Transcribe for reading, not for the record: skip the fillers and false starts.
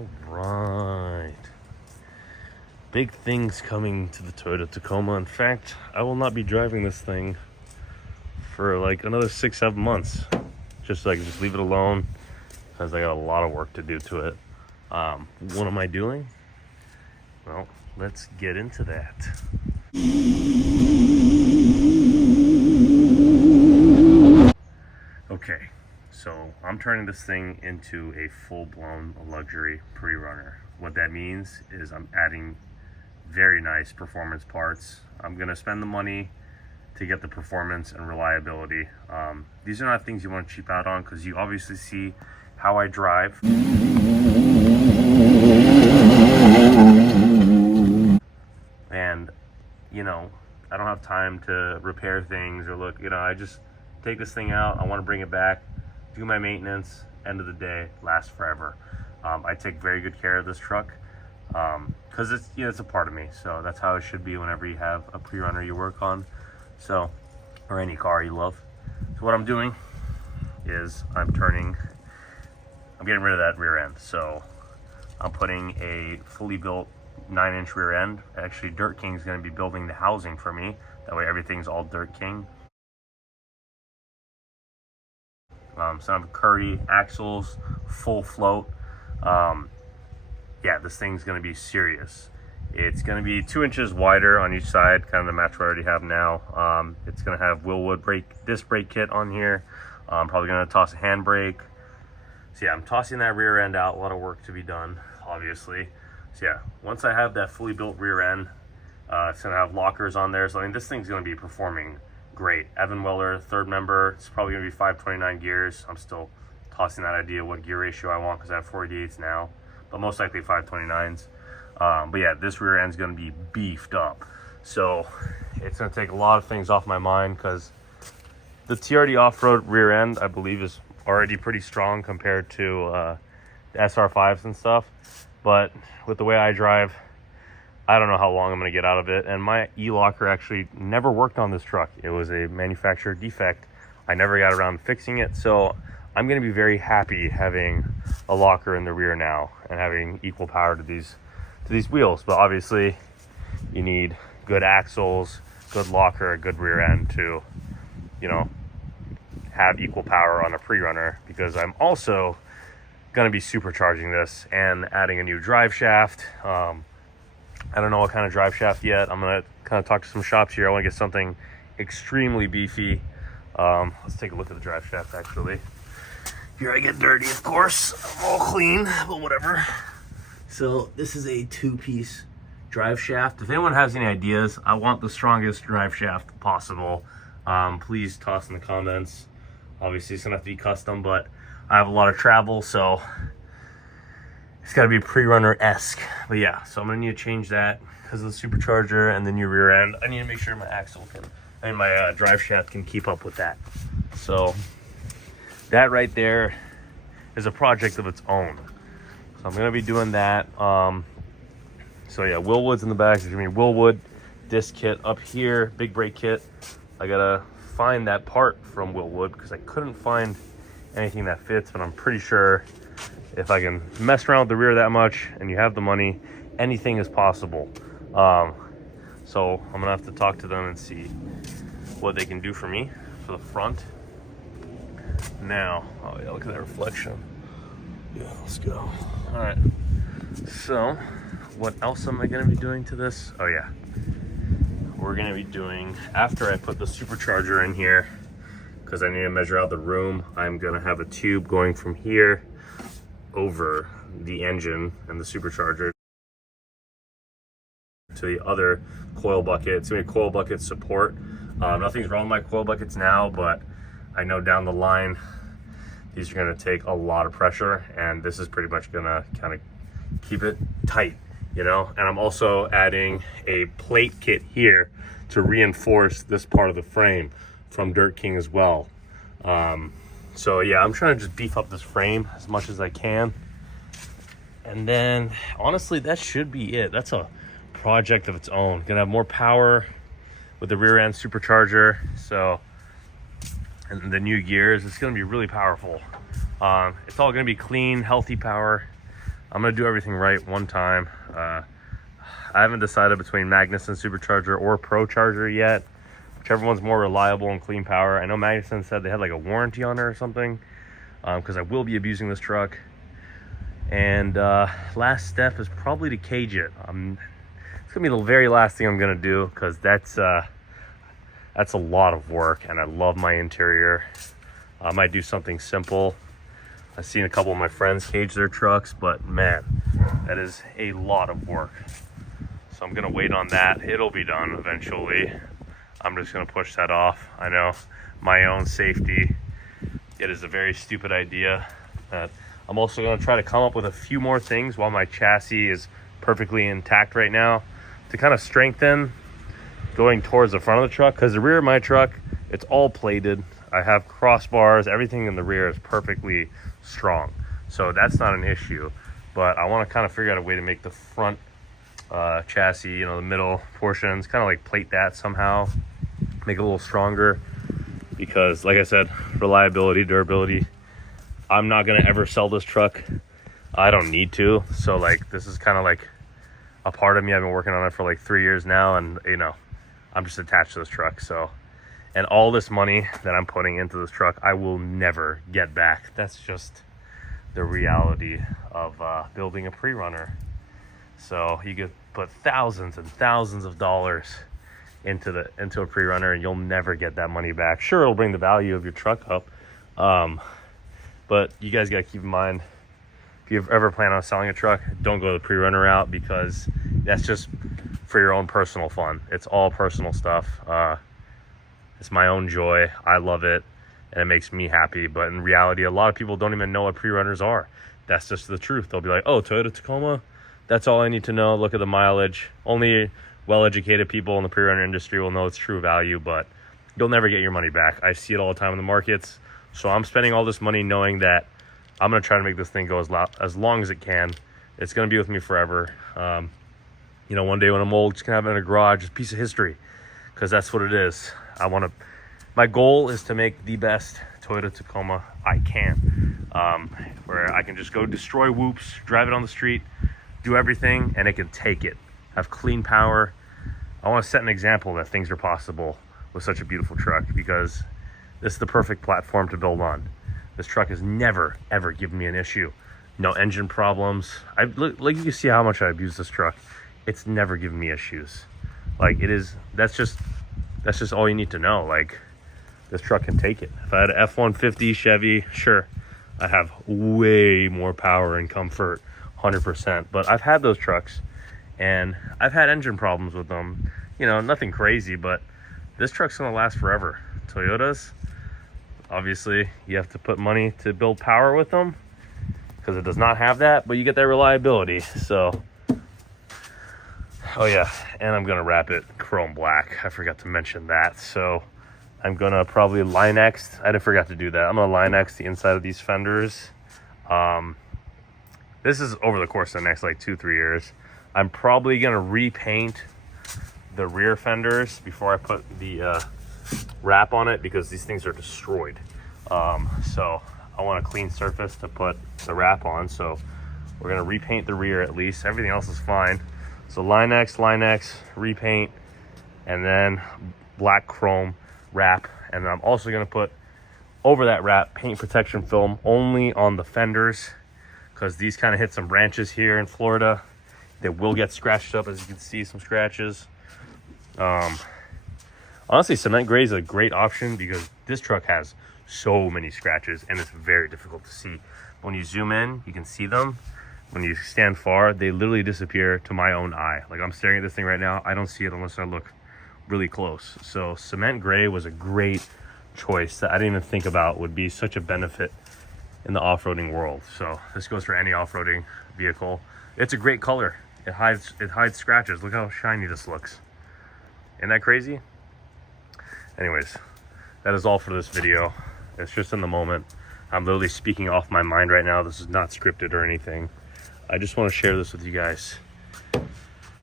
All right. Big things coming to the Toyota Tacoma. In fact, I will not be driving this thing for like another 6-7 months. Just so I can just leave it alone because I got a lot of work to do to it. What am I doing? Well, let's get into that. Okay, so I'm turning this thing into a full-blown luxury pre-runner. What that means is I'm adding very nice performance parts. I'm gonna spend the money to get the performance and reliability. These are not things you want to cheap out on because you obviously see how I drive. And, you know, I don't have time to repair things or look, I just take this thing out, I want to bring it back, do my maintenance, end of the day, lasts forever. I take very good care of this truck because it's a part of me. So that's how it should be whenever you have a pre-runner you work on. So, or any car you love. So what I'm doing is I'm getting rid of that rear end. So I'm putting a fully built 9-inch rear end. Actually, Dirt King's going to be building the housing for me. That way everything's all Dirt King. So I have Curry axles, full float. Yeah, this thing's going to be serious. It's going to be 2 inches wider on each side, kind of the match we already have now. It's going to have Willwood disc brake kit on here. I'm probably going to toss a handbrake. So yeah, I'm tossing that rear end out. A lot of work to be done, obviously. So yeah, once I have that fully built rear end, it's going to have lockers on there. So I mean, this thing's going to be performing great. Evan Weller, third member. It's probably going to be 529 gears. I'm still tossing that idea what gear ratio I want because I have 488s now, but most likely 529s. But yeah, this rear end's going to be beefed up. So it's going to take a lot of things off my mind because the TRD off-road rear end, I believe, is already pretty strong compared to the SR5s and stuff. But with the way I drive, I don't know how long I'm going to get out of it. And my e-locker actually never worked on this truck. It was a manufacturer defect. I never got around to fixing it. So I'm going to be very happy having a locker in the rear now and having equal power to these wheels. But obviously you need good axles, good locker, a good rear end to, have equal power on a pre-runner, because I'm also going to be supercharging this and adding a new drive shaft. I don't know what kind of drive shaft yet. I'm going to kind of talk to some shops here. I want to get something extremely beefy. Let's take a look at the drive shaft actually. Here I get dirty, of course. I'm all clean, but whatever. So this is a 2-piece drive shaft. If anyone has any ideas, I want the strongest drive shaft possible. Please toss in the comments. Obviously it's gonna have to be custom, but I have a lot of travel, so it's gotta be pre-runner-esque. But yeah, so I'm gonna need to change that because of the supercharger and the new rear end. I need to make sure my my drive shaft can keep up with that. So that right there is a project of its own. So I'm gonna be doing that. So yeah, Willwood's in the back. There's gonna be Willwood disc kit up here, big brake kit. I gotta find that part from Willwood because I couldn't find anything that fits, but I'm pretty sure if I can mess around with the rear that much and you have the money, anything is possible. So I'm gonna have to talk to them and see what they can do for me for the front. Now, oh yeah, look at that reflection. Yeah, let's go. All right, so what else am I gonna be doing to this? Oh yeah, we're gonna be doing, after I put the supercharger in here, because I need to measure out the room, I'm gonna have a tube going from here over the engine and the supercharger to the other coil bucket. It's gonna be coil bucket support. Nothing's wrong with my coil buckets now, but I know down the line these are gonna take a lot of pressure, and this is pretty much gonna kind of keep it tight, And I'm also adding a plate kit here to reinforce this part of the frame from Dirt King as well. So yeah, I'm trying to just beef up this frame as much as I can. And then honestly, that should be it. That's a project of its own. Gonna have more power with the rear end supercharger. So, and the new gears, it's gonna be really powerful. It's all gonna be clean, healthy power. I'm gonna do everything right one time. I haven't decided between Magnuson supercharger or Pro Charger yet, whichever one's more reliable and clean power. I know Magnuson said they had like a warranty on it or something, because I will be abusing this truck. And last step is probably to cage it. It's gonna be the very last thing I'm gonna do, because that's a lot of work, and I love my interior. I might do something simple. I've seen a couple of my friends cage their trucks, but man, that is a lot of work. So I'm gonna wait on that. It'll be done eventually. I'm just gonna push that off. I know, my own safety. It is a very stupid idea. I'm also gonna try to come up with a few more things while my chassis is perfectly intact right now, to kind of strengthen going towards the front of the truck, because the rear of my truck, it's all plated. I have crossbars, everything in the rear is perfectly strong, so that's not an issue. But I want to kind of figure out a way to make the front chassis, you know, the middle portions, kind of like plate that somehow, make it a little stronger, because like I said, reliability, durability. I'm not gonna ever sell this truck. I don't need to. So like, this is kind of like a part of me. I've been working on it for like 3 years now, and you know, I'm just attached to this truck. So, and all this money that I'm putting into this truck, I will never get back. That's just the reality of building a pre-runner. So you could put thousands and thousands of dollars into a pre-runner, and you'll never get that money back. Sure, it'll bring the value of your truck up, but you guys got to keep in mind, if you ever plan on selling a truck, don't go the pre-runner route, because that's just for your own personal fun. It's all personal stuff. It's my own joy. I love it, and it makes me happy. But in reality, a lot of people don't even know what pre-runners are. That's just the truth. They'll be like, oh, Toyota Tacoma, that's all I need to know. Look at the mileage. Only well-educated people in the pre-runner industry will know its true value, but you'll never get your money back. I see it all the time in the markets. So I'm spending all this money knowing that I'm going to try to make this thing go as long as it can. It's going to be with me forever. You know, one day when I'm old, just going to have it in a garage, just a piece of history, because that's what it is. My goal is to make the best Toyota Tacoma I can, where I can just go destroy whoops, drive it on the street, do everything, and it can take it. Have clean power. I want to set an example that things are possible with such a beautiful truck, because this is the perfect platform to build on. This truck has never, ever given me an issue. No engine problems. Like you can see how much I abuse this truck. It's never given me issues. Like, it is, that's just all you need to know. Like, this truck can take it. If I had an F-150 Chevy, sure, I have way more power and comfort, 100%. But I've had those trucks, and I've had engine problems with them. You know, nothing crazy, but this truck's gonna last forever. Toyotas, obviously, you have to put money to build power with them, because it does not have that, but you get that reliability. So, oh yeah, and I'm gonna wrap it chrome black. I forgot to mention that. So I'm gonna probably Line-X. I forgot to do that. I'm gonna Line-X the inside of these fenders. This is over the course of the next like 2-3 years. I'm probably gonna repaint the rear fenders before I put the wrap on it, because these things are destroyed. So I want a clean surface to put the wrap on. So we're gonna repaint the rear at least. Everything else is fine. So Line-X, repaint, and then black chrome wrap. And then I'm also gonna put over that wrap paint protection film only on the fenders, because these kind of hit some branches here in Florida. They will get scratched up, as you can see, some scratches. Honestly, cement gray is a great option, because this truck has so many scratches and it's very difficult to see. When you zoom in, you can see them. When you stand far, they literally disappear to my own eye. Like, I'm staring at this thing right now, I don't see it unless I look really close. So cement gray was a great choice that I didn't even think about would be such a benefit in the off-roading world. So this goes for any off-roading vehicle. It's a great color. It hides scratches. Look how shiny this looks. Isn't that crazy? Anyways, that is all for this video. It's just in the moment. I'm literally speaking off my mind right now. This is not scripted or anything. I just want to share this with you guys.